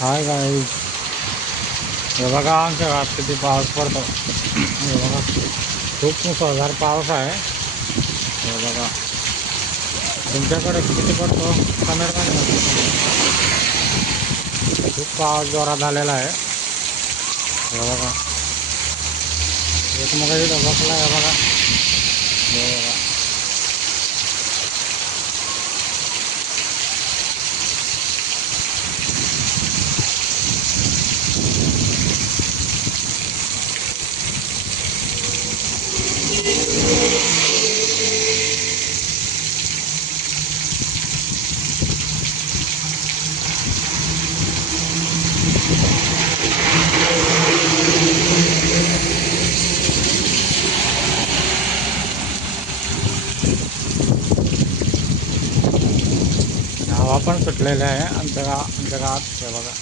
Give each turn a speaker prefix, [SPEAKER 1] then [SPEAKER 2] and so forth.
[SPEAKER 1] Hi guys हे बघा आमच्या गावात किती पाऊस पडतो हे। बघा खूप मुसळधार पाऊस आहे हे बघा तुमच्याकडे किती पडतो कमेंटमध्ये. खूप पाऊस जोरात झालेला आहे हे बघा एक मग बसला आहे बघा हे बघा हवा पण सुटलेली आहे गाव आमच्या हे बघा बघा.